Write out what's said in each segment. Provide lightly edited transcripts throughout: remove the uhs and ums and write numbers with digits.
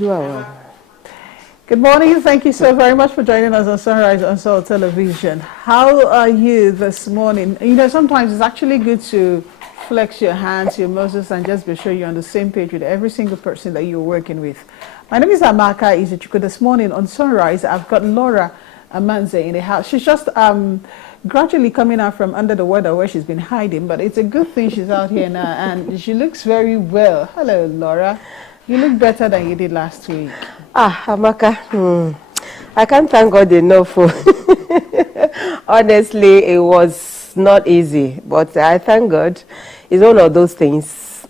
Good morning. Thank you so very much for joining us on Sunrise on Soul Television. How are you this morning? You know, sometimes it's actually good to flex your hands, your muscles, and just be sure you're on the same page with every single person that you're working with. My name is Amaka Izuchuku. This morning on Sunrise, I've got Laura Amanze in the house. She's just gradually coming out from under the weather where she's been hiding, but it's a good thing she's out here now, and she looks very well. Hello, Laura. You look better than you did last week. Amaka, I can't thank God enough. Honestly, it was not easy, but I thank God. It's one of those things.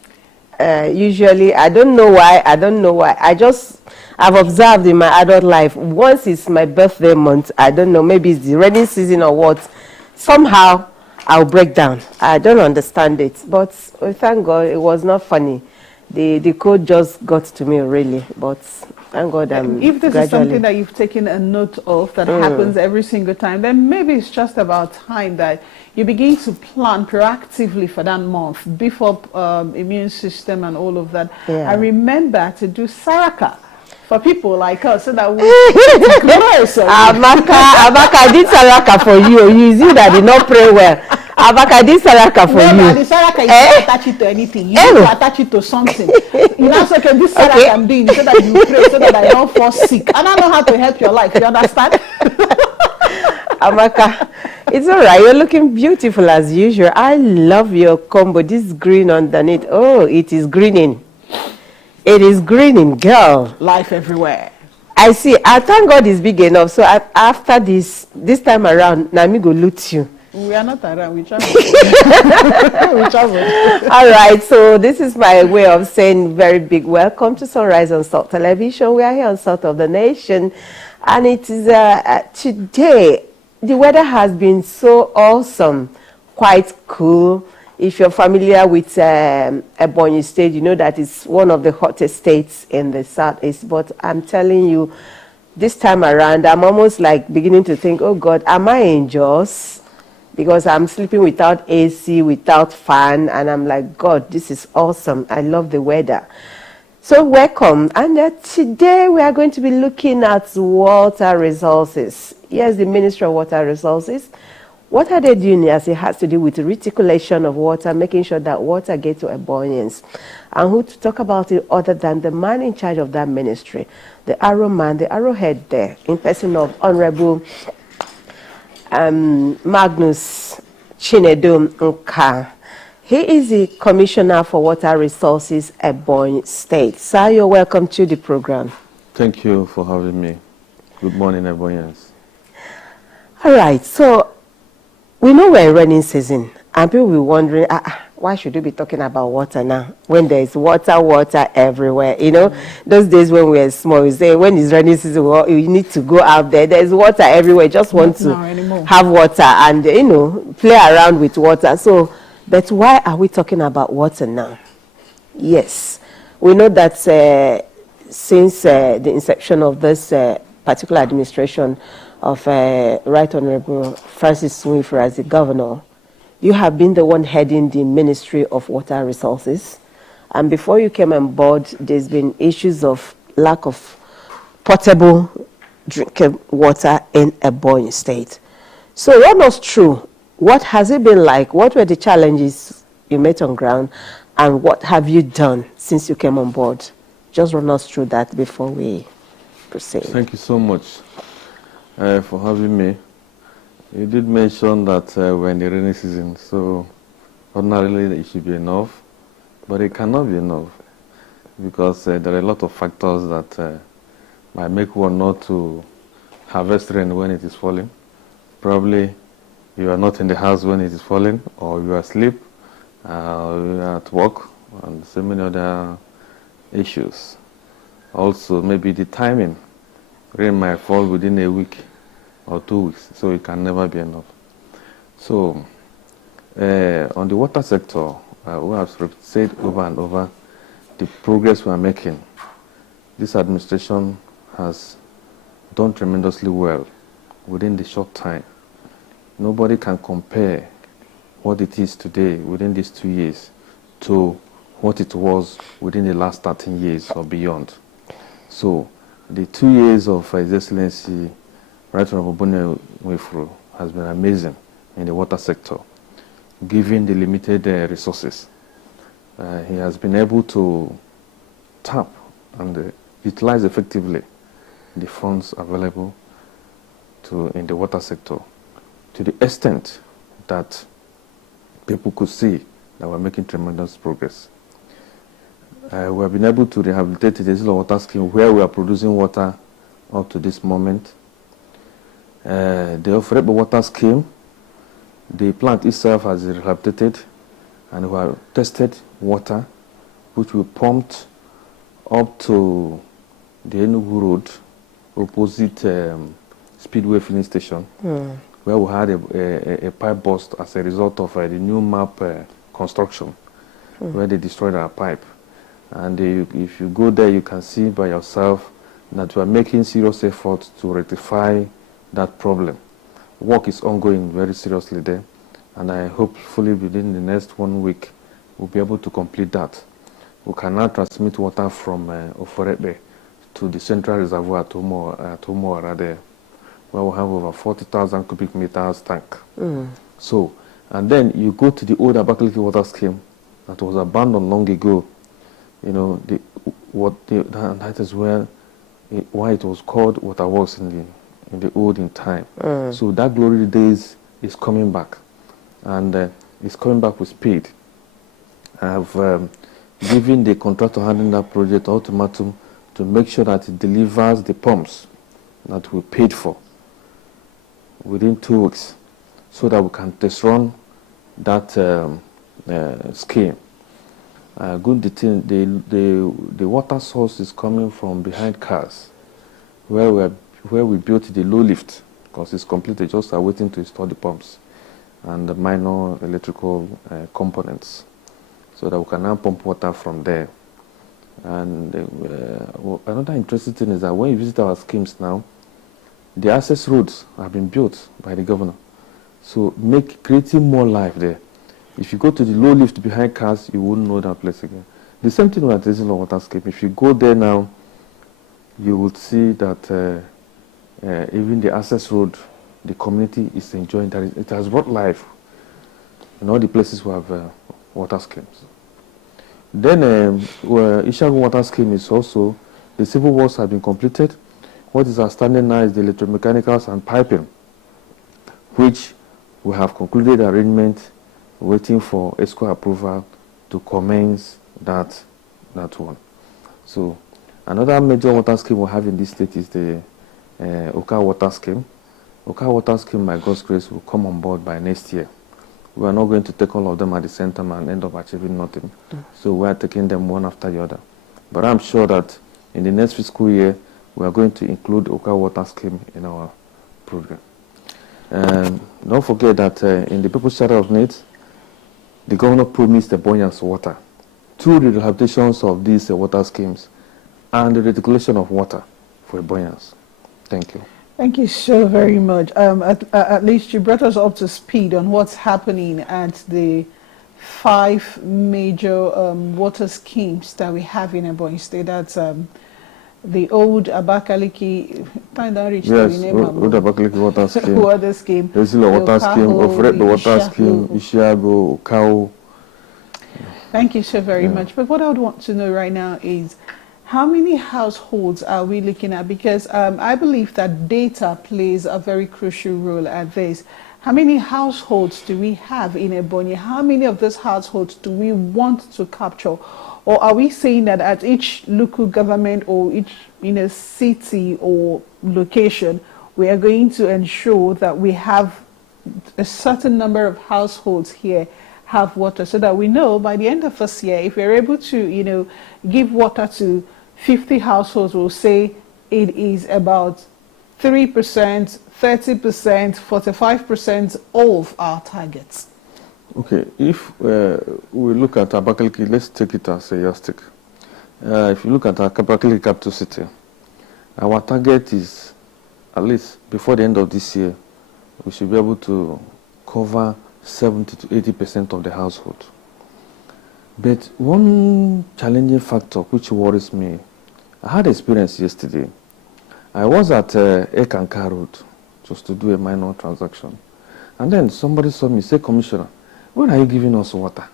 Usually, I don't know why. I've observed in my adult life, once it's my birthday month, I don't know, maybe it's the rainy season or what, somehow I'll break down. I don't understand it, but thank God it was not funny. The code just got to me really, but thank God I'm If this is something that you've taken a note of that happens every single time, then maybe it's just about time that you begin to plan proactively for that month, beef up immune system and all of that. Yeah. I remember to do Saraka for people like us so that we close. Amaka, I did Saraka for you. You that did not pray well. Abaka, I did Saraka for you. The Saraka, you can't attach it to anything. You need to attach it to something. You know, so okay, this Saraka I'm doing so that you pray, so that I don't fall sick. And I know how to help your life. You understand? Amaka, it's all right. You're looking beautiful as usual. I love your combo. This green underneath. Oh, it is greening. It is greening, girl. Life everywhere. I see. I thank God it's big enough. So after this time around, now me go loot you. We are not around, we travel. We travel. All right, so this is my way of saying very big welcome to Sunrise on Salt Television. We are here on Salt of the Nation, and it is today, the weather has been so awesome, quite cool. If you're familiar with Ebonyi State, you know that it's one of the hottest states in the southeast, but I'm telling you, this time around, I'm almost like beginning to think, oh God, am I in Jos? Because I'm sleeping without AC, without fan, and I'm like, God, this is awesome. I love the weather. So welcome. And today we are going to be looking at water resources. Yes, the Ministry of Water Resources. What are they doing as it has to do with the reticulation of water, making sure that water gets to Ebonians? And who to talk about it other than the man in charge of that ministry, the arrow man, the arrowhead there, in person of Honorable Magnus Chinedum Nka. He is the Commissioner for Water Resources, Ebonyi State. Sir, you're welcome to the program. Thank you for having me. Good morning, Ebonyans. All right, so we know we're in rainy season, and people will be wondering, why should we be talking about water now when there's water everywhere? You know, those days when we were small, we say when it's rainy season, you need to go out there. There's water everywhere. Just want to have water and, you know, play around with water. So, but why are we talking about water now? Yes, we know that since the inception of this particular administration of Right Honorable Francis Smith as the governor, you have been the one heading the Ministry of Water Resources. And before you came on board, there's been issues of lack of potable drinking water in Ebonyi State. So run us through, what has it been like? What were the challenges you met on ground? And what have you done since you came on board? Just run us through that before we proceed. Thank you so much for having me. You did mention that we're in the rainy season, so ordinarily it should be enough, but it cannot be enough because there are a lot of factors that might make one not to harvest rain when it is falling. Probably you are not in the house when it is falling, or you are asleep, you are at work, and so many other issues. Also, maybe the timing. Rain might fall within a week or 2 weeks, so it can never be enough. So, on the water sector, we have said over and over the progress we are making. This administration has done tremendously well within the short time. Nobody can compare what it is today within these 2 years to what it was within the last 13 years or beyond. So the 2 years of His Excellency Right Honorable Ebonyi Nwefuru has been amazing in the water sector, given the limited resources. He has been able to tap and utilize effectively the funds available in the water sector to the extent that people could see that we're making tremendous progress. We have been able to rehabilitate the Zilla water scheme where we are producing water up to this moment. The Offerebe water scheme, the plant itself has rehabilitated, and we have tested water which we pumped up to the Enugu Road opposite Speedway filling station, where we had a pipe burst as a result of the new map construction, where they destroyed our pipe. And if you go there, you can see by yourself that we are making serious efforts to rectify that problem. Work is ongoing very seriously there, and I hopefully within the next 1 week we'll be able to complete that. We can now transmit water from Offerebe to the central reservoir at Umuara there, where we have over 40,000 cubic meters tank. So, and then you go to the old Abakaliki water scheme that was abandoned long ago. You know, that is why it was called waterworks in the olden time. So that glory days is coming back, and it's coming back with speed. I have given the contractor handling that project ultimatum to make sure that it delivers the pumps that we paid for within 2 weeks, so that we can test run that scheme. Good detail, the water source is coming from behind cars, where we built the low lift, because it's completed, just are waiting to install the pumps and the minor electrical components, so that we can now pump water from there. And another interesting thing is that when you visit our schemes now, the access roads have been built by the governor, so creating more life there. If you go to the low lift behind cars, you wouldn't know that place again. The same thing with the Zilla water scheme. If you go there now, you will see that even the access road, the community is enjoying that. It has brought life in all the places we have water schemes. Then Ishagu water scheme is also, the civil works have been completed. What is outstanding now is the electromechanicals and piping, which we have concluded arrangement, waiting for ESCO approval to commence that one. So another major water scheme we have in this state is the Oka water scheme. Oka water scheme, by God's grace, will come on board by next year. We are not going to take all of them at the same time and end up achieving nothing. So we are taking them one after the other. But I'm sure that in the next fiscal year, we are going to include Oka water scheme in our program. Don't forget that in the People's Charter of Needs, the governor promised Ebonyi water through the rehabilitations of these water schemes and the reticulation of water for Ebonyi. Thank you. Thank you so very much. At least you brought us up to speed on what's happening at the 5 major water schemes that we have in Ebonyi State. That's the old Abakaliki, old Abakaliki water scheme, water scheme, the Zilla water scheme, Offerebe water scheme, Ishagu, Okao. Thank you so very much. But what I would want to know right now is, how many households are we looking at? Because I believe that data plays a very crucial role at this. How many households do we have in Ebonyi? How many of those households do we want to capture? Or are we saying that at each local government or each city or location, we are going to ensure that we have a certain number of households here have water, so that we know by the end of this year, if we're able to, give water to 50 households, we'll say it is about 3%, 30%, 45% of our targets. Okay, if we look at Abakaliki, let's take it as a yardstick. If you look at our Abakaliki capital city, our target is, at least before the end of this year, we should be able to cover 70 to 80% of the household. But one challenging factor which worries me I had experience yesterday. I was at Ekanka Road just to do a minor transaction. And then somebody saw me say, Commissioner, when are you giving us water?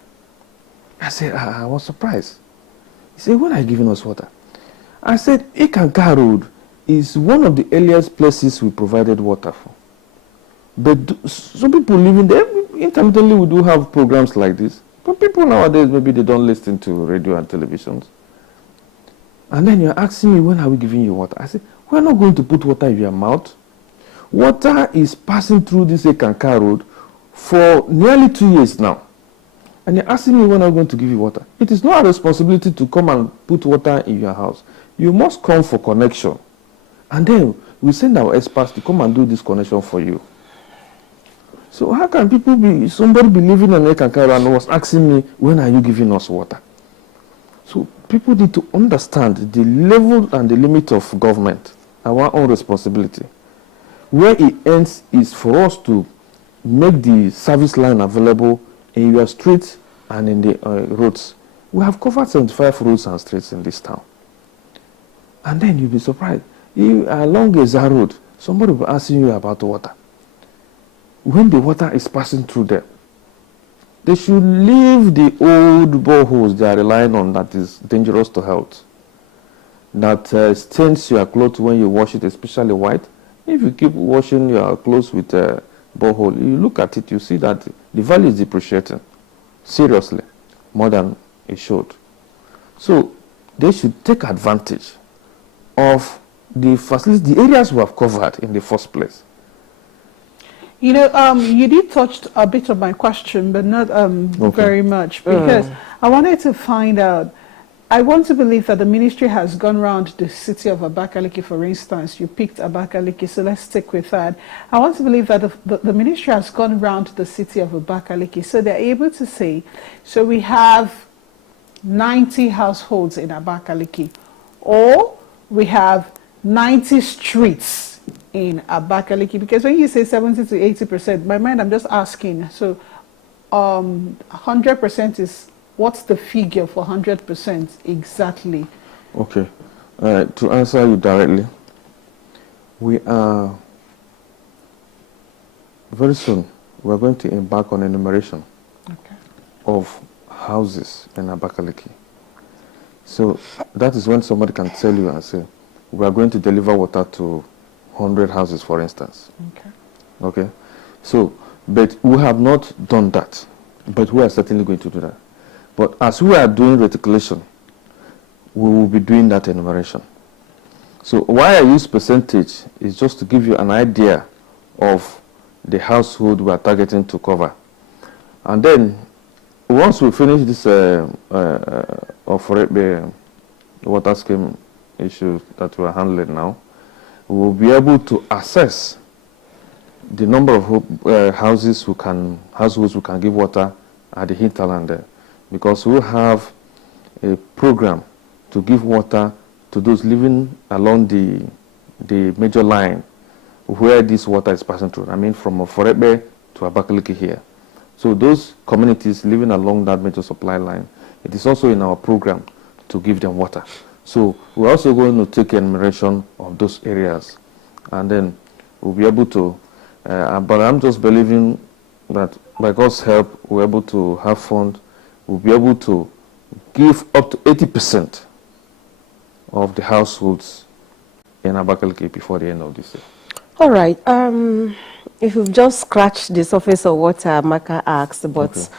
I said, I was surprised. He said, when are you giving us water? I said, Ekanka Road is one of the earliest places we provided water for. But some people living there, intermittently we do have programs like this. But people nowadays, maybe they don't listen to radio and televisions. And then you're asking me, when are we giving you water? I said, we're not going to put water in your mouth. Water is passing through this Ekanka Road for nearly 2 years now. And you're asking me when I'm going to give you water. It is not our responsibility to come and put water in your house. You must come for connection. And then we send our experts to come and do this connection for you. So how can somebody be living in Ekanka Road and was asking me, when are you giving us water? So people need to understand the level and the limit of government, our own responsibility. Where it ends is for us to make the service line available in your streets and in the roads. We have covered 75 roads and streets in this town. And then you'll be surprised. Along Eza Road, somebody will be asking you about water. When the water is passing through there, they should leave the old boreholes they are relying on that is dangerous to health. That stains your clothes when you wash it, especially white. If you keep washing your clothes with a borehole, you look at it, you see that the value is depreciating. Seriously, more than it should. So they should take advantage of the facilities, the areas we have covered in the first place. You know, you did touch a bit of my question, but not very much, because I wanted to find out, I want to believe that the ministry has gone around the city of Abakaliki, for instance. You picked Abakaliki, so let's stick with that. I want to believe that the ministry has gone around the city of Abakaliki, so they're able to say, so we have 90 households in Abakaliki, or we have 90 streets in Abakaliki. Because when you say 70 to 80%, my mind, I'm just asking, so 100% is, what's the figure for 100% exactly? Okay. To answer you directly, we are, very soon, we're going to embark on enumeration of houses in Abakaliki. So that is when somebody can tell you and say, we are going to deliver water to 100 houses, for instance. Okay. So, but we have not done that, but we are certainly going to do that. But as we are doing reticulation, we will be doing that enumeration. So why I use percentage is just to give you an idea of the household we are targeting to cover. And then once we finish this water scheme issue that we are handling now, we will be able to assess the number of houses we can give water at the hinterland there. Because we have a program to give water to those living along the major line where this water is passing through. I mean, from Oforebe to Abakaliki here. So those communities living along that major supply line, it is also in our program to give them water. So we're also going to take enumeration of those areas, and then we'll be able to, but I'm just believing that by God's help, we're able to have funds. We'll be able to give up to 80% of the households in Abakaliki before the end of this year. All right. If you've just scratched the surface of what Amaka asked, but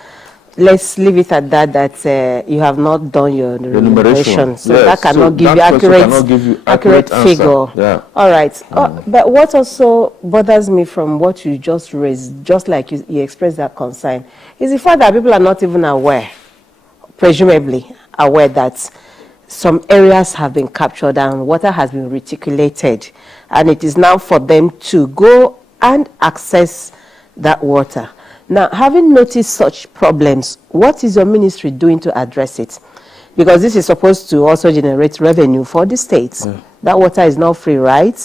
let's leave it at that, you have not done your enumeration. So yes, that cannot give you accurate figure. Yeah. All right. But what also bothers me from what you just raised, just like you expressed that concern, is the fact that people are not even aware, presumably aware, that some areas have been captured and water has been reticulated, and it is now for them to go and access that water. Now, having noticed such problems, what is your ministry doing to address it? Because this is supposed to also generate revenue for the states. That water is not free, right?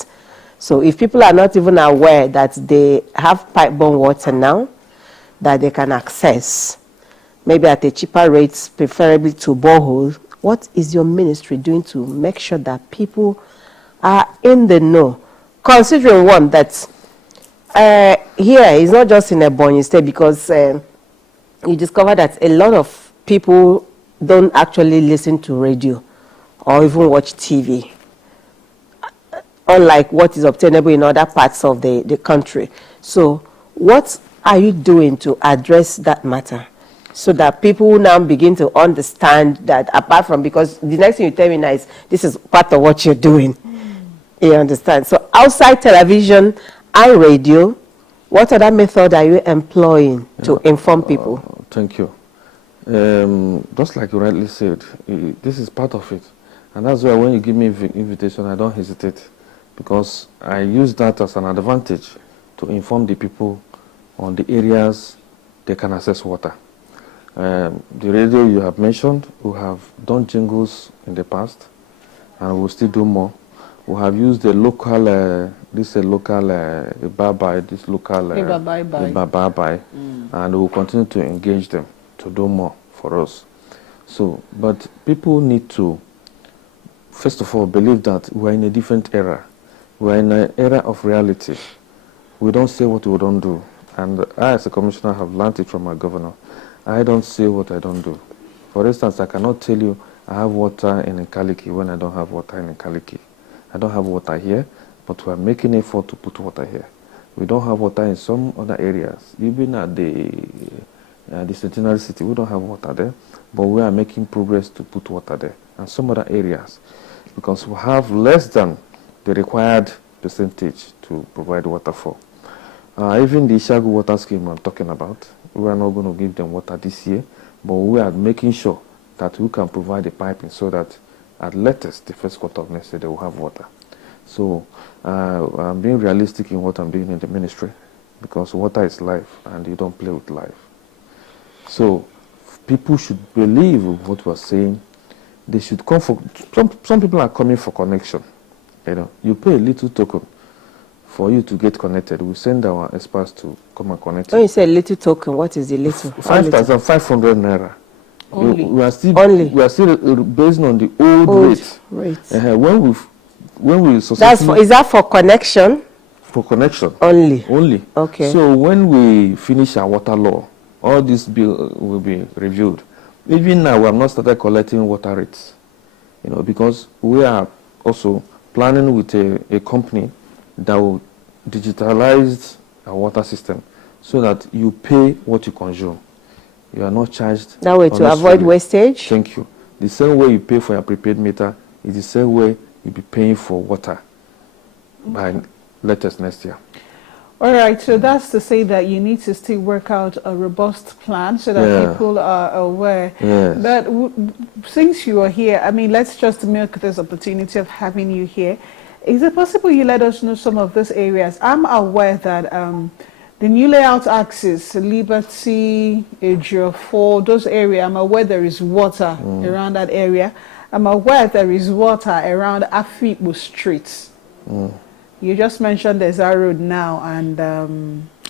So if people are not even aware that they have pipe-borne water now that they can access, maybe at a cheaper rate, preferably to borehole, what is your ministry doing to make sure that people are in the know? Considering one that here is not just in Ebonyi State, because you discover that a lot of people don't actually listen to radio or even watch TV, unlike what is obtainable in other parts of the country. So what are you doing to address that matter so that people now begin to understand that, apart from, because the next thing you tell me now is this is part of what you're doing. You understand? So outside television and radio, what other method are you employing to inform people? Thank you. Just like you rightly said, this is part of it. And that's why when you give me invitation, I don't hesitate, because I use that as an advantage to inform the people on the areas they can access water. The radio you have mentioned, we have done jingles in the past, and we'll still do more. We have used the local, Ebabbai, and we'll continue to engage them to do more for us. So, but people need to, first of all, believe that we're in a different era. We're in an era of reality. We don't say what we don't do. And I, as a commissioner, have learned it from my governor. I don't say what I don't do. For instance, I cannot tell you I have water in Nkaliki when I don't have water in Nkaliki. I don't have water here, but we are making effort to put water here. We don't have water in some other areas. Even at the Centenary City, we don't have water there, but we are making progress to put water there. And some other areas, because we have less than the required percentage to provide water for. Even the Ishagu water scheme I'm talking about, we are not going to give them water this year, but we are making sure that we can provide the piping so that at latest the first quarter of next year they will have water. So I'm being realistic in what I'm doing in the ministry, because water is life and you don't play with life. So people should believe what we're saying. They should come for, some people are coming for connection. You know, you pay a little token for you to get connected. We send our experts to come and connect. When you say little token, what is the little? 5,500 naira. Only. We are still based on the old rate. When we successfully, is that for connection? For connection. Only. Okay. So when we finish our water law, all this bill will be reviewed. Even now, we have not started collecting water rates, you know, because we are also planning with a company that will digitalize our water system so that you pay what you consume. You are not charged. That way to avoid wastage? Thank you. The same way you pay for your prepaid meter is the same way you'll be paying for water by latest next year. All right, so that's to say that you need to still work out a robust plan so that people are aware. Yes. But since you are here, I mean, let's just milk this opportunity of having you here. Is it possible you let us know some of these areas? I'm aware that the new layout axis, Liberty, Ejiofor, those areas, I'm aware there is water around that area. I'm aware there is water around Afibu Street. You just mentioned there's a road now and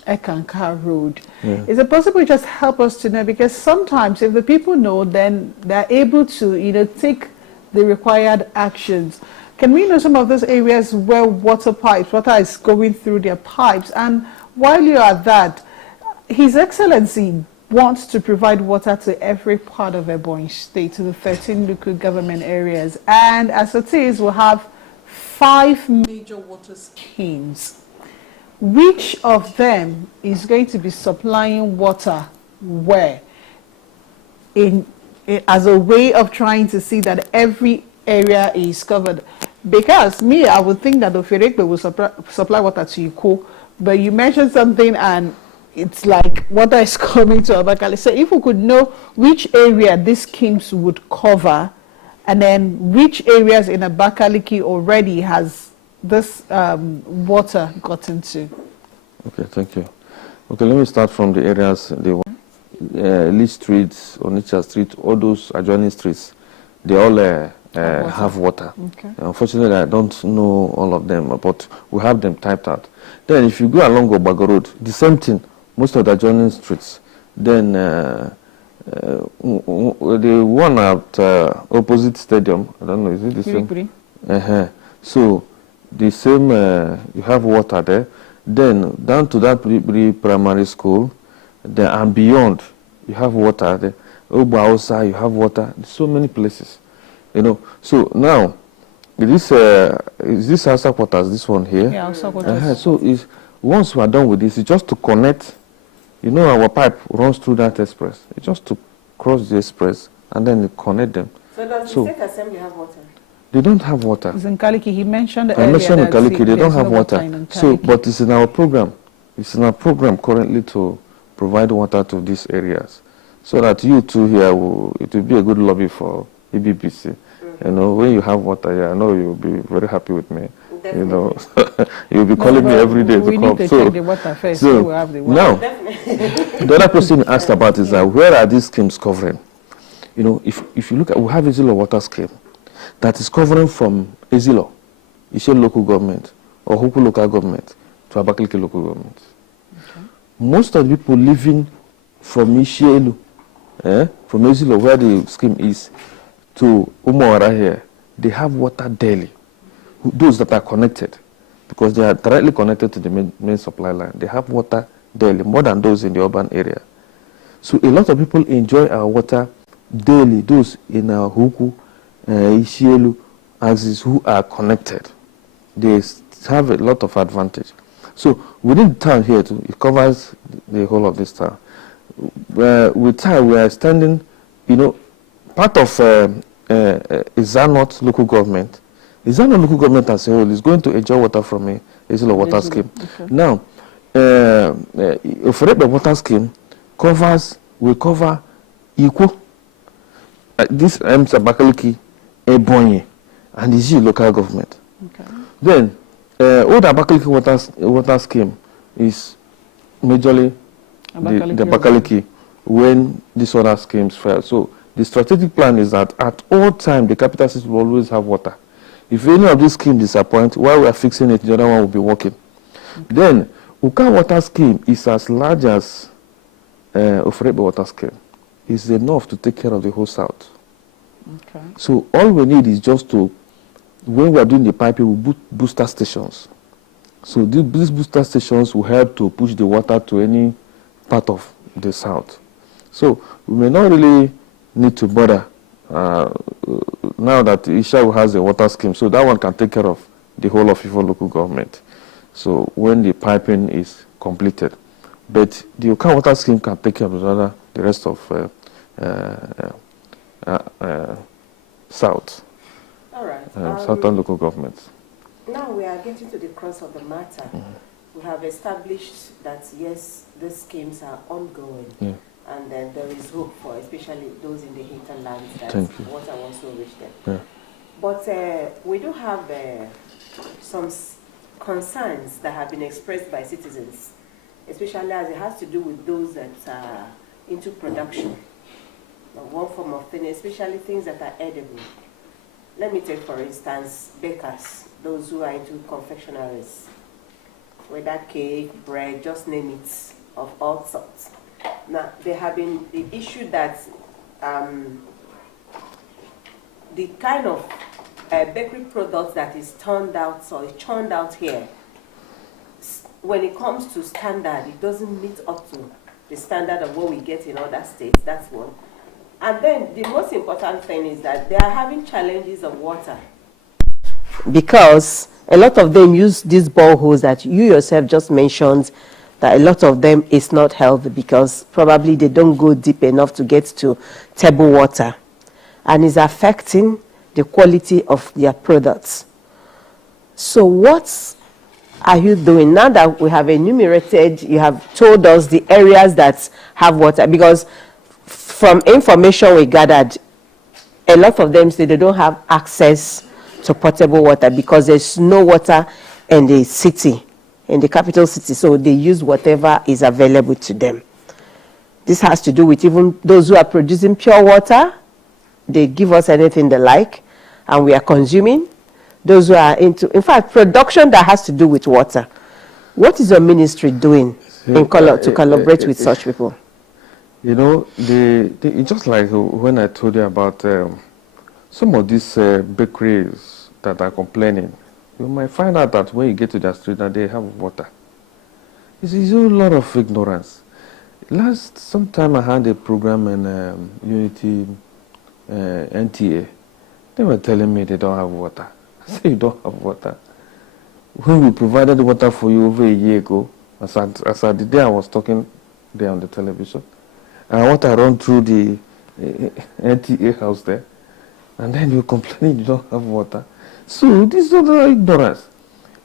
Ekanka Road. Yeah. Is it possible you just help us to know? Because sometimes if the people know, then they're able to, you know, take the required actions. Can we know some of those areas where water is going through their pipes? And while you are at that, His Excellency wants to provide water to every part of Ebonyi State, to the 13 local government areas. And as it is, we'll have 5 major water schemes. Which of them is going to be supplying water where? As a way of trying to see that every area is covered. Because me, I would think that Oferekbe will supply water to Iko, but you mentioned something and it's like water is coming to Abakali. So if we could know which area these schemes would cover, and then which areas in Abakaliki already has this water gotten to? Okay, thank you. Okay, let me start from the areas, the Lee Streets, Onitsha Street, all those adjoining streets, they all have water. Okay. Unfortunately, I don't know all of them, but we have them typed out. Then if you go along Obago Road, the same thing, most of the adjoining streets. Then The one at opposite stadium, I don't know, is it the same? So the same, you have water there. Then down to that primary school, there and beyond, you have water there. Outside, you have water. So many places, you know. So now, is this outside quarters? This one here. Yeah, outside quarters. So once we are done with this, it's just to connect. You know, our pipe runs through that express. It's just to cross the express and then connect them. So does the state assembly have water? They don't have water. It's in Kaliki. He mentioned earlier. I mentioned in Kaliki, they don't have water. So, Kaliki. but it's in our program. It's in our program currently to provide water to these areas, so that you too here it will be a good lobby for EBBC. You know, when you have water here, I know you'll be very happy with me. Definitely. You know, you'll be calling me every day to come. We need to check the water first, so we have the water. Now, the other question you asked about is that where are these schemes covering? You know, if you look at, we have Ezilo water scheme that is covering from Ezilo, Ishe local government, or Huku local government to Abakaliki local government. Okay. Most of the people living from Ishielu, from Ezilo, where the scheme is, to Umawara here, they have water daily. Those that are connected, because they are directly connected to the main supply line, they have water daily, more than those in the urban area. So a lot of people enjoy our water daily, those in our Huku, Ishielu axis who are connected. They have a lot of advantage. So within the town here, too, it covers the whole of this town. With time, we are extending, you know, part of Izanot local government. Izanot local government as a whole is going to enjoy water from a Ezilo water scheme. Okay. Now, the water scheme will cover equal. This Abakaliki, Ebonyi, and the local government. Okay. Then, all the Abakaliki water scheme is majorly the Abakaliki when these other schemes fail. So the strategic plan is that at all time the capital city will always have water. If any of these schemes disappoint, while we are fixing it, the other one will be working. Okay. Then, Uka water scheme is as large as Ofrebe water scheme. It's enough to take care of the whole south. Okay. So all we need is just to, when we are doing the piping, we put booster stations. So these booster stations will help to push the water to any part of the south. So we may not really need to bother now that Isha has a water scheme. So that one can take care of the whole of Ifo local government. So when the piping is completed. But the Oka water scheme can take care of the rest of south. All right. Southern local governments. Now we are getting to the crux of the matter. We have established that yes, these schemes are ongoing, and then there is hope for especially those in the hinterlands that water wants to reach them. Yeah. But we do have some concerns that have been expressed by citizens, especially as it has to do with those that are into production. One form of thing, especially things that are edible. Let me take, for instance, bakers, those who are into confectionaries, whether cake, bread, just name it, of all sorts. Now, there have been the issue that the kind of bakery products that is turned out or is churned out here, when it comes to standard, it doesn't meet up to the standard of what we get in other states. That's one. And then the most important thing is that they are having challenges of water. Because a lot of them use these boreholes that you yourself just mentioned, that a lot of them is not healthy because probably they don't go deep enough to get to table water. And is affecting the quality of their products. So what are you doing now that we have enumerated, you have told us the areas that have water? Because from information we gathered, a lot of them say they don't have access to potable water because there's no water in the city, in the capital city, so they use whatever is available to them. This has to do with even those who are producing pure water. They give us anything they like, and we are consuming. Those who are into, in fact, production that has to do with water. What is your ministry doing to collaborate with such people? You know, it's just like when I told you about some of these bakeries that are complaining. You might find out that when you get to the street that they have water. It's a lot of ignorance. Sometime I had a program in Unity NTA. They were telling me they don't have water. I said, you don't have water. When we provided water for you over a year ago, as at the day I was talking there on the television, and water run through the NTA house there, and then you're complaining you don't have water. So this is not ignorance.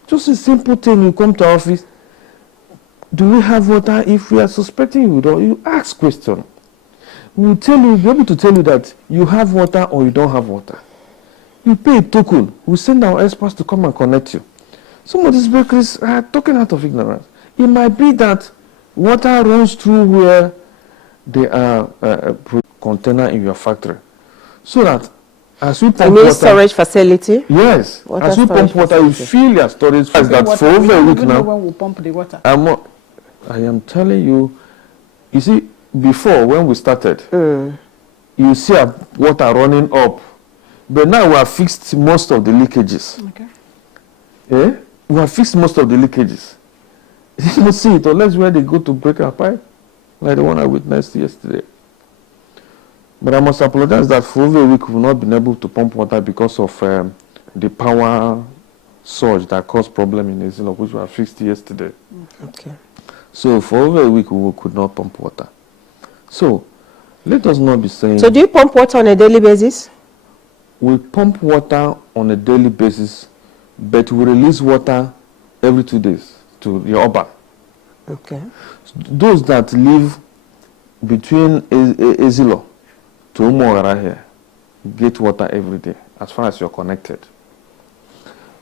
Just a simple thing, you come to office, do we have water? If we are suspecting you don't, you ask question. We'll be able to tell you that you have water or you don't have water. You pay a token, we send our experts to come and connect you. Some of these bakeries are talking out of ignorance. It might be that water runs through where they are container in your factory. So that as we pump water... storage facility? Yes. As we pump water, you fill your storage facility. That's for over a week now. When we pump the water. I am telling you, you see, before when we started, you see water running up. But now we have fixed most of the leakages. Okay. Yeah? We have fixed most of the leakages. You don't see it unless where they go to break our pipe, like the one I witnessed yesterday. But I must apologize that for over a week we've not been able to pump water because of the power surge that caused problem in Ezilo, which we have fixed yesterday. Okay. So for over a week we could not pump water. So let us not be saying... So do you pump water on a daily basis? We pump water on a daily basis, but we release water every 2 days to the urban. Okay. Those that live between Ezilo to Umuagara here get water every day, as far as you're connected.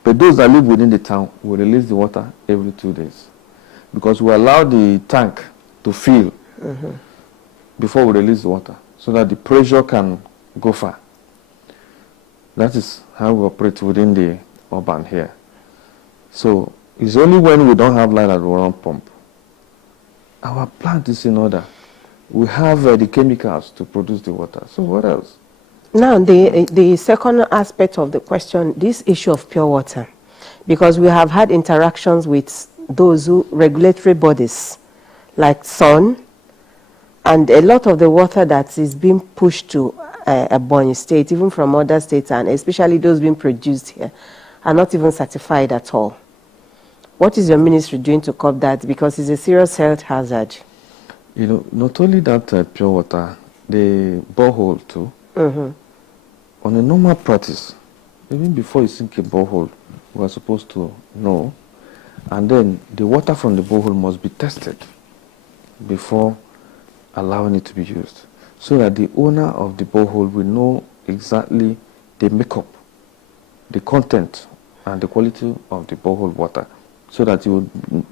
But those that live within the town will release the water every 2 days, because we allow the tank to fill before we release the water, so that the pressure can go far. That is how we operate within the urban here. So it's only when we don't have light that we run pump. Our plant is in order. We have the chemicals to produce the water. So what else? Now, the second aspect of the question, this issue of pure water, because we have had interactions with those regulatory bodies, like SUN, and a lot of the water that is being pushed to Ebonyi State, even from other states, and especially those being produced here, are not even certified at all. What is your ministry doing to curb that? Because it's a serious health hazard. You know, not only that pure water, the borehole too. On a normal practice, even before you sink a borehole, we are supposed to know, and then the water from the borehole must be tested before allowing it to be used, so that the owner of the borehole will know exactly the makeup, the content, and the quality of the borehole water, so that you will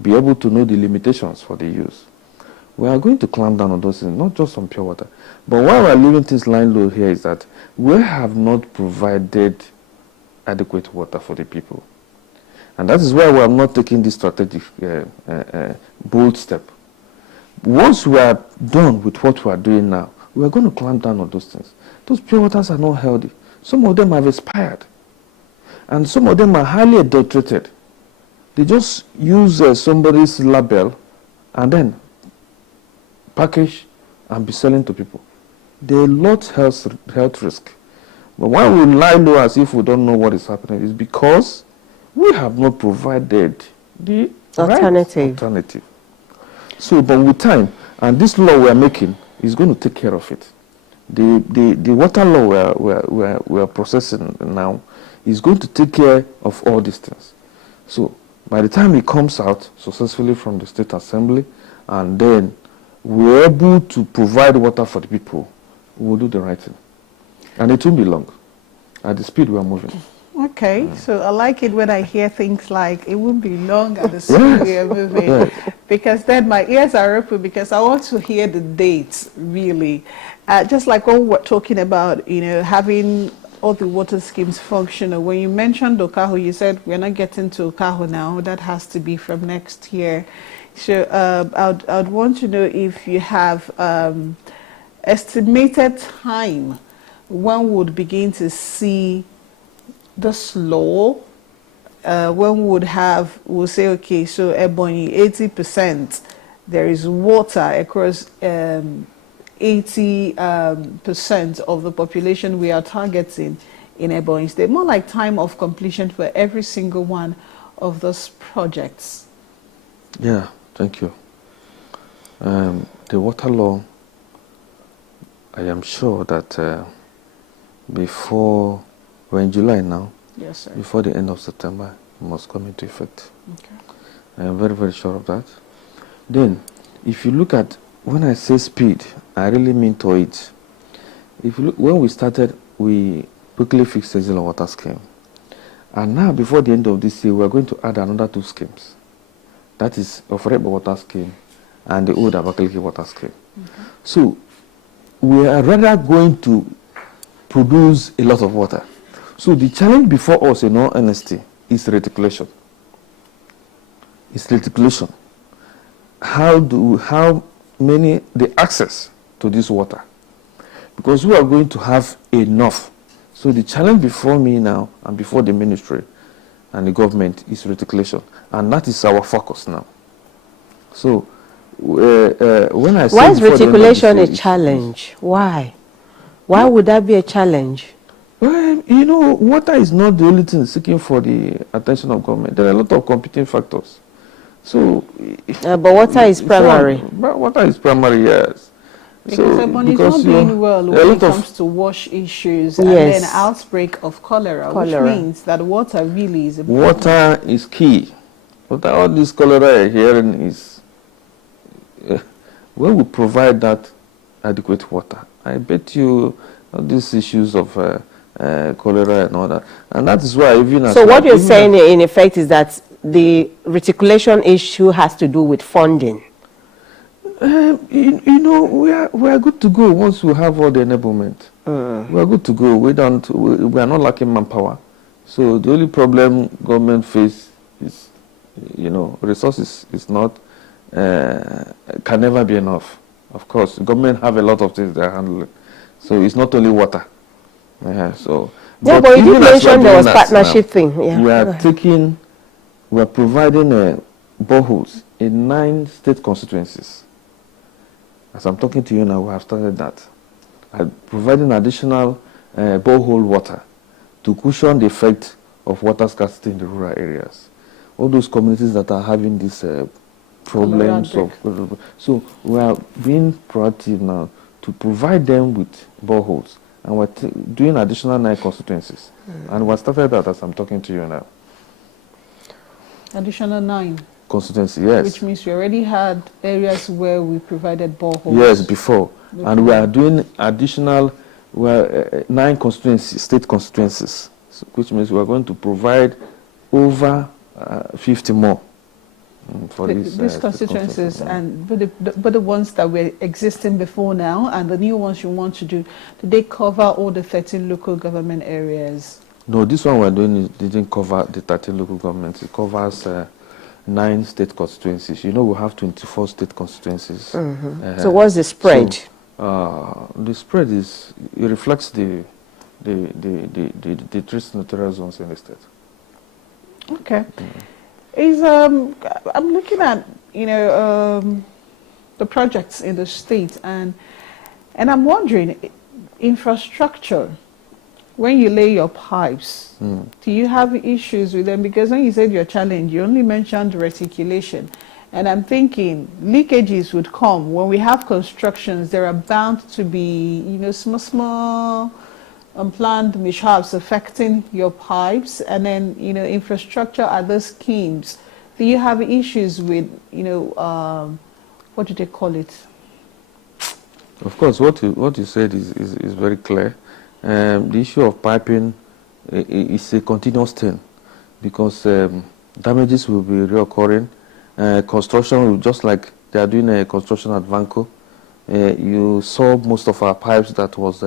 be able to know the limitations for the use. We are going to clamp down on those things, not just on pure water. But why we are leaving things lying low here is that we have not provided adequate water for the people. And that is why we are not taking this strategic, bold step. Once we are done with what we are doing now, we are going to clamp down on those things. Those pure waters are not healthy. Some of them have expired. And some of them are highly adulterated. They just use somebody's label and then package and be selling to people. There are a lot health risk. But why we lie low as if we don't know what is happening is because we have not provided the alternative. So, but with time, and this law we are making is going to take care of it. The water law we are processing now is going to take care of all these things. So, by the time it comes out successfully from the State Assembly, and then we're able to provide water for the people, we'll do the right thing. And it won't be long at the speed we are moving. Okay, so I like it when I hear things like it won't be long at the speed we are moving, because then my ears are open, because I want to hear the dates, really. Just like when we're talking about, you know, having all the water schemes functional. When you mentioned Okaho, you said we're not getting to Okaho now. That has to be from next year. So I'd want to know if you have estimated time when we would begin to see the slow, when we would have, we'll say, okay, so Ebonyi, 80%, there is water across 80% of the population we are targeting in Ebonyi State. More like time of completion for every single one of those projects. Yeah, thank you. The water law, I am sure that before, we're in July now, Yes, sir. before the end of September, it must come into effect. Okay. I am very, very sure of that. Then, if you look at, when I say speed, I really mean to it. If you look, when we started, we quickly fixed the Zilla water scheme. And now, before the end of this year, we are going to add another 2 schemes. That is Ofreba water scheme and the old Abakaliki water scheme. Okay. So, we are rather going to produce a lot of water. So the challenge before us, in all honesty, is reticulation. It's reticulation. How many, the access to this water? Because we are going to have enough. So the challenge before me now and before the ministry and the government is reticulation. And that is our focus now. So when I say Why is before the end of this reticulation year, a challenge? Why? Why would that be a challenge? Well, you know, water is not the only thing seeking for the attention of government. There are a lot of competing factors. So, But water is primary. But water is primary, yes. Because Ebonyi is not doing well when it comes to wash issues and Yes. then outbreak of cholera, which means that water really is a problem. Water is key. But all this cholera you're hearing is, when we provide that adequate water, I bet you all these issues of cholera and all that. And that is why even... So what you're saying in effect is that the reticulation issue has to do with funding. You know, we are good to go once we have all the enablement. We are good to go. We are not lacking manpower. So the only problem government face is, you know, resources is not, can never be enough. Of course, government have a lot of things they are handling. So it's not only water. So, Yeah, but you did mention there was partnership thing. Yeah. We are providing boreholes in 9 state constituencies. As I'm talking to you now, we have started that. Providing additional borehole water to cushion the effect of water scarcity in the rural areas. All those communities that are having these problems. So we are being proactive now to provide them with boreholes. And we're doing additional 9 constituencies. And we started that as I'm talking to you now. Additional 9 constituencies, yes. Which means we already had areas where we provided boreholes. Yes, before. And we are doing additional 9 constituencies, state constituencies, which means we are going to provide over 50 more. For these constituencies, but the ones that were existing before now and the new ones you want to do they cover all the 13 local government areas? No, this one we're doing didn't cover the 13 local governments. It covers 9 state constituencies. You know, we have 24 state constituencies. So what's the spread? So, the spread is, it reflects the 3 senatorial zones in the state. Okay. I'm looking at, you know, the projects in the state, and I'm wondering, infrastructure, when you lay your pipes, do you have issues with them? Because when you said your challenge, you only mentioned reticulation. And I'm thinking leakages would come. When we have constructions, there are bound to be, you know, small unplanned mishaps affecting your pipes, and then, you know, infrastructure, other schemes. Do you have issues with, you know, what do they call it? Of course, what you said is very clear. The issue of piping is a continuous thing, because damages will be reoccurring. Construction will, just like they are doing a construction at Vanco, you saw most of our pipes that was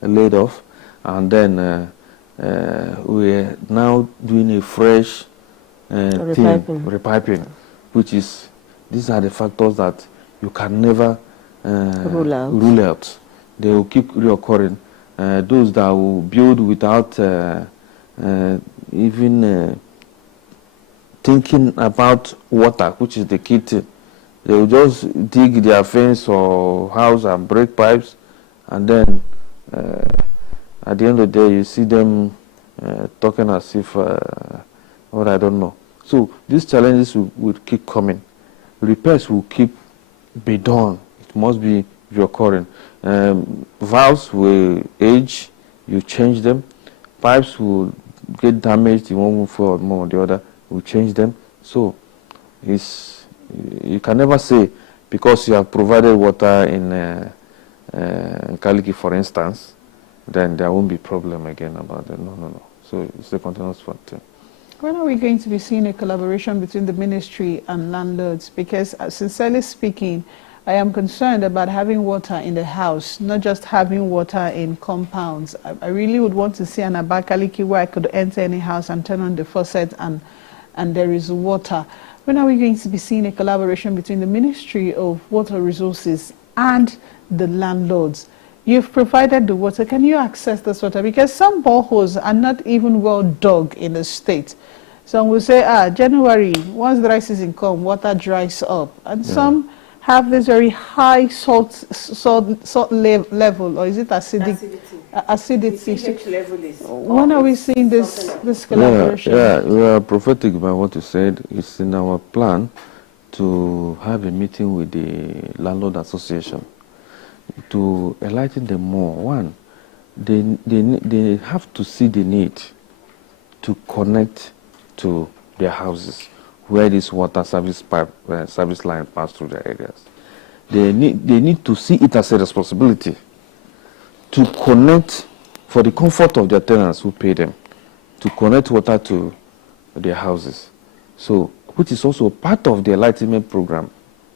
laid off. And then we're now doing a fresh repiping, which is These are the factors that you can never rule out. They will keep reoccurring. Those that will build without even thinking about water, which is the key thing. They will just dig their fence or house and break pipes, and then at the end of the day, you see them talking as if, what I don't know. So these challenges will keep coming. Repairs will keep be done. It must be recurring. Valves will age, you change them. Pipes will get damaged, you won't move forward more or the other, you change them. So you can never say because you have provided water in Kaliki, for instance, then there won't be problem again about it. No. So it's a continuous thing. When are we going to be seeing a collaboration between the ministry and landlords? Because sincerely speaking, I am concerned about having water in the house, not just having water in compounds. I really would want to see an Abakaliki where I could enter any house and turn on the faucet and there is water. When are we going to be seeing a collaboration between the Ministry of Water Resources and the landlords? You've provided the water. Can you access this water? Because some boreholes are not even well dug in the state. Some will say, January, once the dry season comes, water dries up. And some have this very high salt level, or is it acidity? pH level is when are we seeing this collaboration? We are prophetic by what you said. It's in our plan to have a meeting with the Landlord Association to enlighten them more. One, they have to see the need to connect to their houses where this water service line pass through their areas. They need to see it as a responsibility to connect for the comfort of their tenants who pay them, to connect water to their houses. So, which is also part of the enlightenment program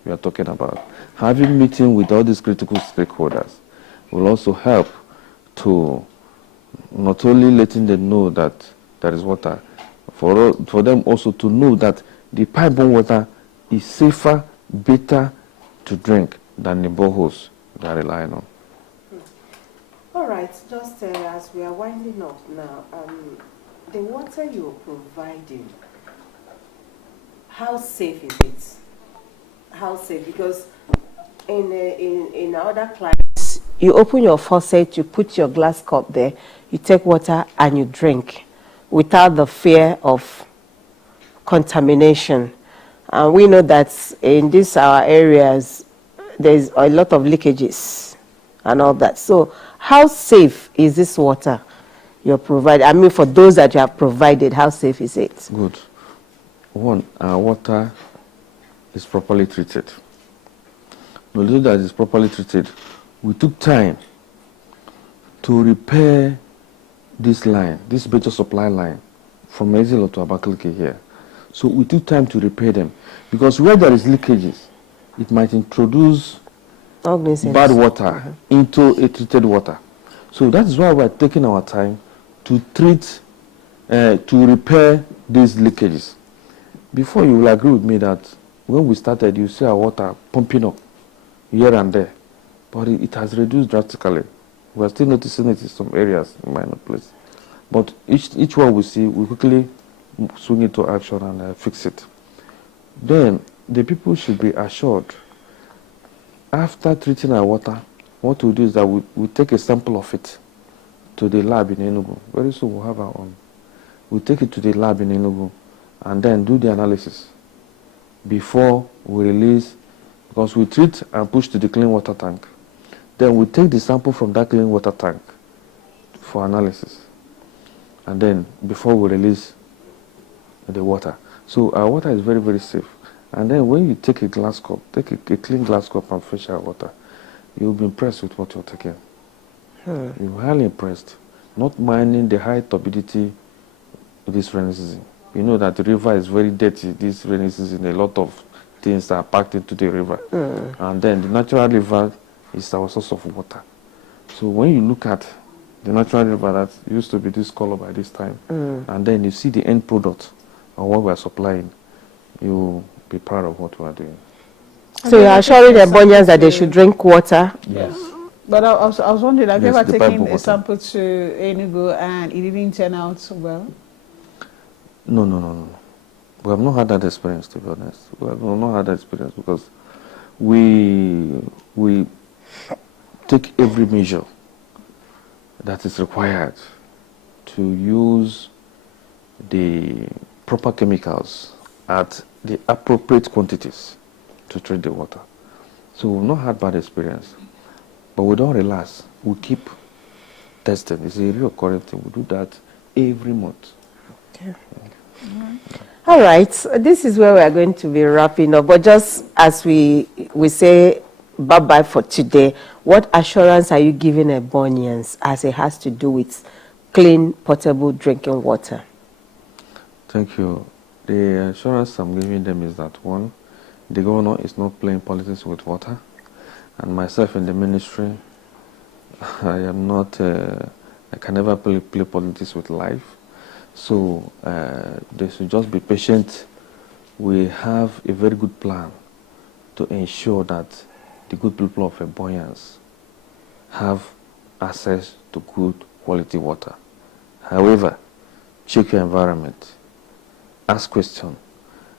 we are talking about. Having meeting with all these critical stakeholders will also help to not only letting them know that there is water, for them also to know that the pipe-borne water is safer, better to drink than the boreholes they are relying on. All right, just as we are winding up now, the water you're providing, how safe is it? How safe? Because in other climates, you open your faucet, you put your glass cup there, you take water and you drink without the fear of contamination. And we know that in these our areas, there's a lot of leakages and all that. So how safe is this water you're providing? I mean, for those that you have provided, how safe is it? Good. One, our water is properly treated. Although that is properly treated, we took time to repair this line, this better supply line from Ezilo to Abakaliki here. So we took time to repair them because where there is leakages, it might introduce bad water into a treated water. So that is why we are taking our time to treat, to repair these leakages. Before, you will agree with me that when we started, you see our water pumping up here and there, but it has reduced drastically. We are still noticing it in some areas in minor places. But each one we see, we quickly swing it to action and fix it. Then the people should be assured, after treating our water, what we do is that we take a sample of it to the lab in Enugu. Very soon we'll have our own. We take it to the lab in Enugu and then do the analysis before we release, because we treat and push to the clean water tank. Then we take the sample from that clean water tank for analysis. And then before we release the water. So our water is very, very safe. And then when you take a glass cup, take a clean glass cup and fish our water, you'll be impressed with what you're taking. You're highly impressed. Not minding the high turbidity this rainy season. You know that the river is very dirty this rainy season. A lot of things are packed into the river. And then the natural river is our source of water. So when you look at the natural river that used to be this color by this time, and then you see the end product of what we are supplying, you'll be proud of what we are doing. So you're assuring the Ebonyans that they should drink water? Yes. But I was wondering, have you Yes, ever the taken pipe a water. sample to Enugu and it didn't turn out well? No. We have not had that experience, to be honest. We have not had that experience because we take every measure that is required to use the proper chemicals at the appropriate quantities to treat the water. So we've not had bad experience, but we don't relax. We keep testing. It's a recurring thing. We do that every month. Okay. All right, so this is where we are going to be wrapping up. But just as we say bye-bye for today, what assurance are you giving Ebonyans as it has to do with clean, potable drinking water? Thank you. The assurance I'm giving them is that, one, the governor is not playing politics with water, and myself in the ministry, I am not, I can never play politics with life. So they should just be patient. We have a very good plan to ensure that the good people of Ebonyans have access to good quality water. However, check your environment. Ask questions.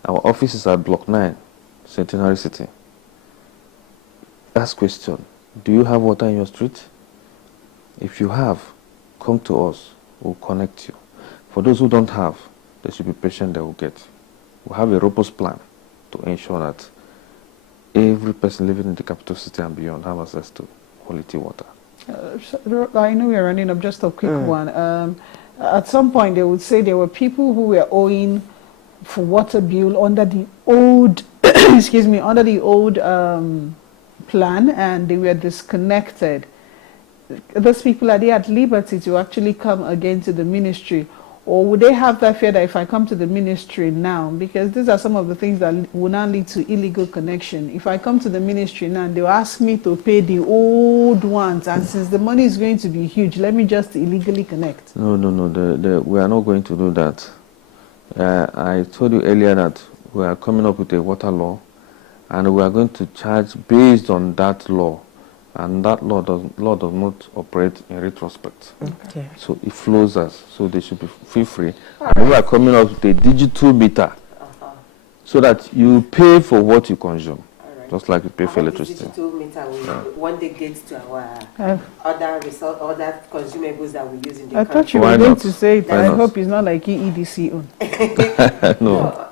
Our office is at Block 9, Centenary City. Ask question. Do you have water in your street? If you have, come to us. We'll connect you. For those who don't have, they should be patient, they will get. We have a robust plan to ensure that every person living in the capital city and beyond have access to quality water. I know we are running up, just a quick one. At some point, they would say there were people who were owing for water bill under the old, excuse me, under the old plan, and they were disconnected. Those people, are they at liberty to actually come again to the ministry? Or would they have that fear that if I come to the ministry now, because these are some of the things that will now lead to illegal connection. If I come to the ministry now, they'll ask me to pay the old ones, and since the money is going to be huge, let me just illegally connect. No, we are not going to do that. I told you earlier that we are coming up with a water law, and we are going to charge based on that law. And that law does not operate in retrospect. Okay. So it flows us. So they should feel free. And we are coming up with a digital meter, so that you pay for what you consume, just like you pay for electricity. Digital meter will one day get to our other consumables that we use in the I country. thought you Why were going not? to say it. Why I not? hope it's not like EBBC own. No.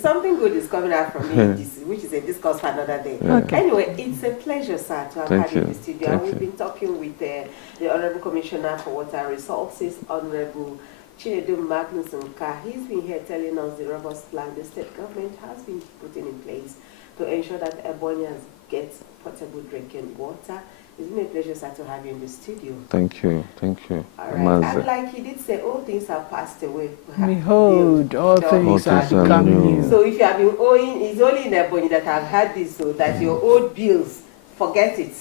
Something good is coming out from EBBC, which is a discuss for another day. Yeah. Okay. Anyway, it's a pleasure, sir, to have Thank had you in you. the studio. Thank And we've you. been talking with the Honorable Commissioner for Water Resources, Honorable Chinedu Magnuson-Ka. He's been here telling us the robust plan the state government has been putting in place to ensure that Ebonyans get potable drinking water. It's been a pleasure, sir, to have you in the studio. Thank you. All right. And like he did say, all things have passed away. Behold, all things are become new. So if you have been owing, it's only in Ebonyi that I've had this, so that your old bills, forget it.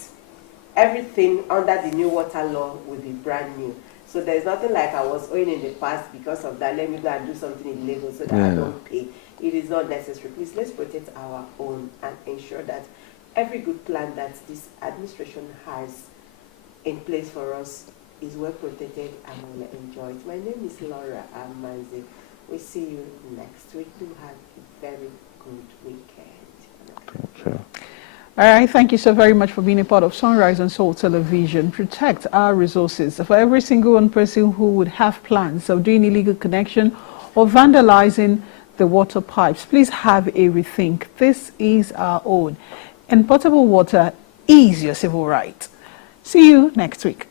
Everything under the new water law will be brand new. So there's nothing like I was owing in the past because of that. Let me go and do something illegal so that I don't pay. It is not necessary. Please, let's protect our own and ensure that every good plan that this administration has in place for us is well protected and we'll enjoy it. My name is Laura Amanze. We'll see you next week. Do have a very good weekend. Thank you. All right, thank you so very much for being a part of Sunrise and Soul Television. Protect our resources. For every single one person who would have plans of doing illegal connection or vandalizing the water pipes, please have a rethink. This is our own. And potable water is your civil right. See you next week.